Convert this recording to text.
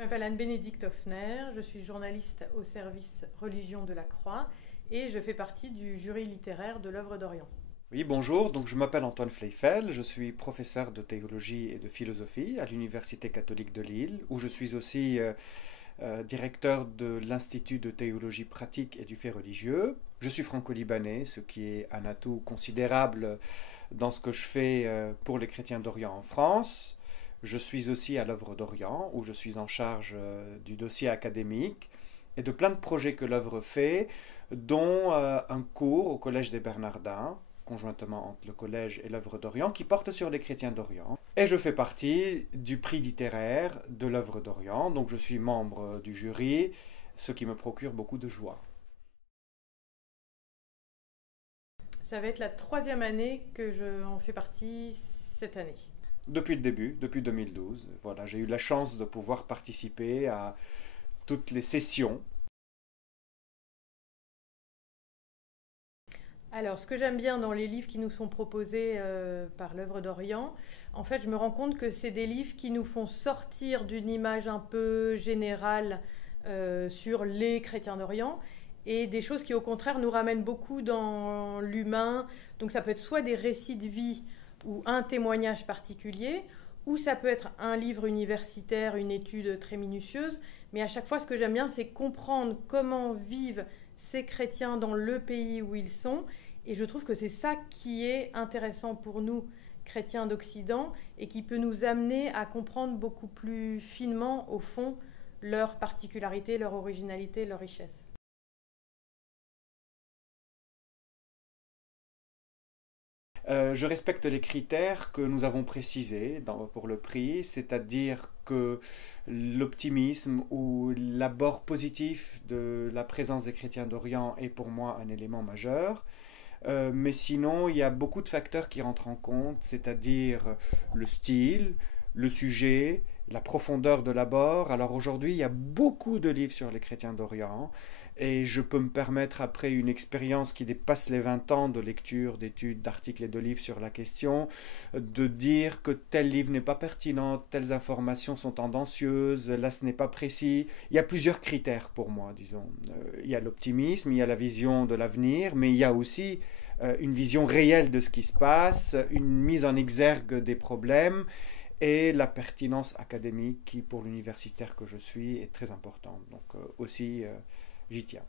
Je m'appelle Anne-Bénédicte Hoffner, je suis journaliste au service Religion de la Croix et je fais partie du jury littéraire de l'œuvre d'Orient. Oui, bonjour, donc je m'appelle Antoine Fleifel, je suis professeur de théologie et de philosophie à l'Université catholique de Lille, où je suis aussi directeur de l'Institut de théologie pratique et du fait religieux. Je suis franco-libanais, ce qui est un atout considérable dans ce que je fais pour les chrétiens d'Orient en France. Je suis aussi à l'œuvre d'Orient, où je suis en charge du dossier académique et de plein de projets que l'œuvre fait, dont un cours au Collège des Bernardins, conjointement entre le collège et l'œuvre d'Orient, qui porte sur les chrétiens d'Orient. Et je fais partie du prix littéraire de l'œuvre d'Orient, donc je suis membre du jury, ce qui me procure beaucoup de joie. Ça va être la troisième année que je en fais partie cette année. Depuis le début, depuis 2012, voilà, j'ai eu la chance de pouvoir participer à toutes les sessions. Alors, ce que j'aime bien dans les livres qui nous sont proposés par l'œuvre d'Orient, en fait, je me rends compte que c'est des livres qui nous font sortir d'une image un peu générale sur les chrétiens d'Orient et des choses qui, au contraire, nous ramènent beaucoup dans l'humain. Donc, ça peut être soit des récits de vie ou un témoignage particulier, ou ça peut être un livre universitaire, une étude très minutieuse. Mais à chaque fois, ce que j'aime bien, c'est comprendre comment vivent ces chrétiens dans le pays où ils sont. Et je trouve que c'est ça qui est intéressant pour nous, chrétiens d'Occident, et qui peut nous amener à comprendre beaucoup plus finement, au fond, leur particularité, leur originalité, leur richesse. Je respecte les critères que nous avons précisés pour le prix, c'est-à-dire que l'optimisme ou l'abord positif de la présence des chrétiens d'Orient est pour moi un élément majeur. Mais sinon, il y a beaucoup de facteurs qui rentrent en compte, c'est-à-dire le style, le sujet, la profondeur de l'abord. Alors aujourd'hui, il y a beaucoup de livres sur les chrétiens d'Orient et je peux me permettre, après une expérience qui dépasse les 20 ans de lecture, d'études, d'articles et de livres sur la question, de dire que tel livre n'est pas pertinent, telles informations sont tendancieuses, là ce n'est pas précis. Il y a plusieurs critères pour moi, disons. Il y a l'optimisme, il y a la vision de l'avenir, mais il y a aussi une vision réelle de ce qui se passe, une mise en exergue des problèmes et la pertinence académique qui, pour l'universitaire que je suis, est très importante. Donc aussi, j'y tiens.